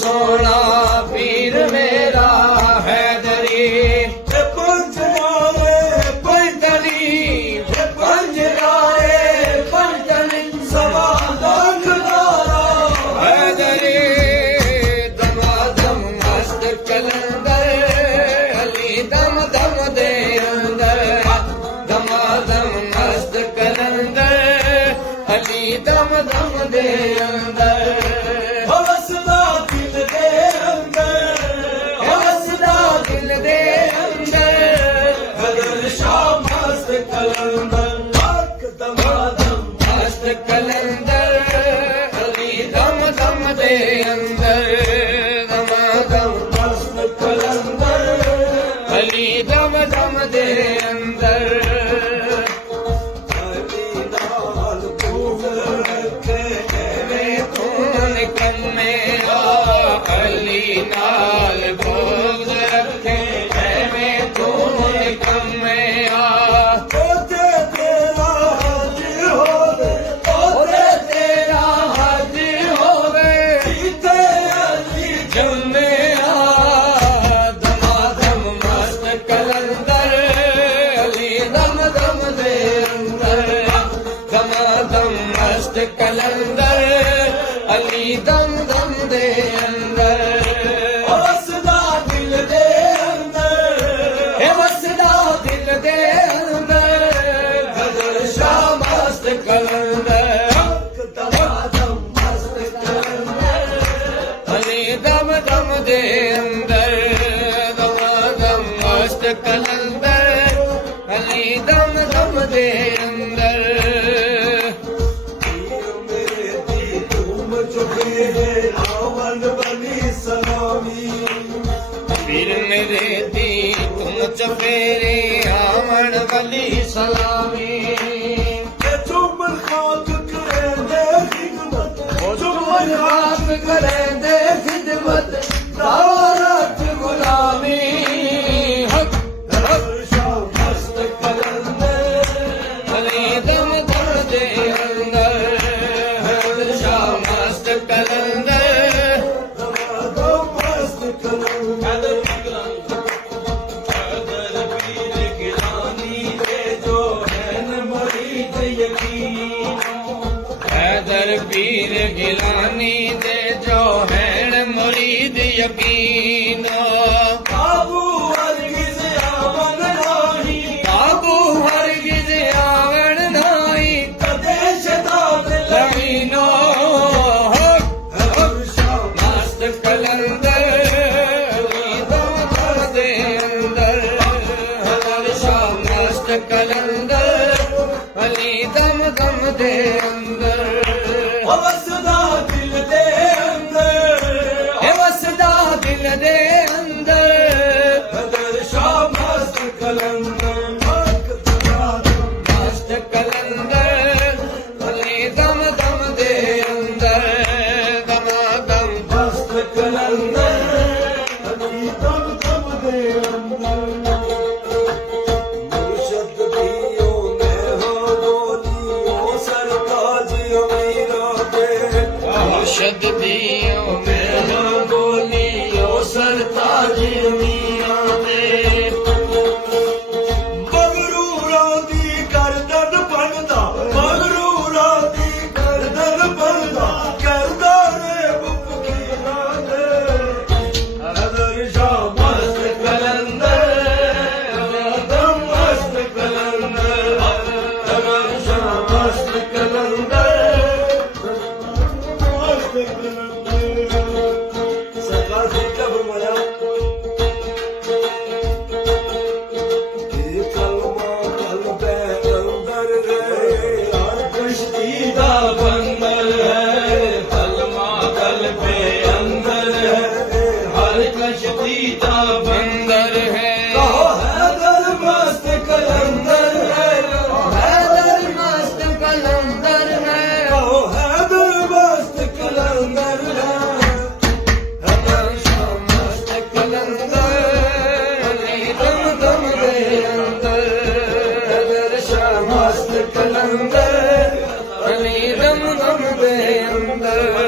सोना पीर मेरा हैदरी पंजनारे पंजली पंजनारे पंजली सवा लाख दारा हैदरी दमादम मस्त कलंदर अली दम दम दे अंदर दमादम मस्त कलंदर अली दम दम दे अंदर हवसदा दिल दे अंदर हवसदा दिल दे अंदर हैदर शाह मस्त कलंदर पाक दमादम मस्त कलंदर अली दम दम दे अंदर दमादम मस्त कलंदर अली दम दम दे अंदर अली नाल भूल रखे खून कन्ने अली नाल भोग रखे में खून कन्ने ओते तेरा हाजिर होवे ओरे तेरा हाजिर होवे जीते अली जन्ने दमादम मस्त कलंदर अली दम दम दे अंदर दमादम मस्त कलंदर अली दम दम दे अंदर हवसदा दिल दे अंदर हे वसदा दिल दे अंदर हैदर शाह मस्त कलंदर पाक दमादम मस्त कलंदर अली दम दम दे अंदर दमादम मस्त कलंदर अली दम दम दे अंदर मेरे दी तुम चुके आवन बनी सलामी पीर मेरे दी तुम चफेरे आमन वली सलामी ये चुमन खाक करे दे खिदमत चुमन हाथ करे दे खिदमत दावत गुलामी हक हक शाह मस्त कलंदर अली दम दम दे अंदर शाह मस्त कलंदर दमादम मस्त कलंदर हैदर पीर गिलानी दे जो है न मरीद यकीन हैदर पीर गिलानी दे जो हैन मुरीद यकीन काबू हरगिज आवन नाही काबू हरगिज आवण नाई कदे शताब लमीनो हक हैदर शाह मस्त कलंदर अली दम दम दे अंदर हैदर शाह मस्त कलंदर अली दम दम दे अंदर हवसदा दिल दे अंदर हे वसदा दिल दे अंदर हैदर शाह मस्त कलंदर पाक दमादम मस्त कलंदर अली दम दम दे अंदर दमादम मस्त कलंदर अली दम दम दे अंदर मुर्शद दियो मैं हो बोलियो सरताज अमीरा दे मुर्शद दियो में हो बोलियो सरताज मीरा दे मगरूरां दी गर्दन बनदा मगरूरां दी गर्दन बनदा करदा रे फकीरा दे हैदर शाह मस्त कलंदर दम मस्त कलंदर हैदर शाह मस्त कलंदर मस्त कलंदर सरकार से कब मजा बंदर है कलमा कल पे अंदर है हर कश्ती का बंदर है कहो हैदर मस्त कलंदर है हैदर मस्त कलंदर है कहो हैदर मस्त कलंदर है हैदर शाह मस्त कलंदर अली दम दम दे अंदर हैदर शाह मस्त कलंदर अली दम दम दे अंदर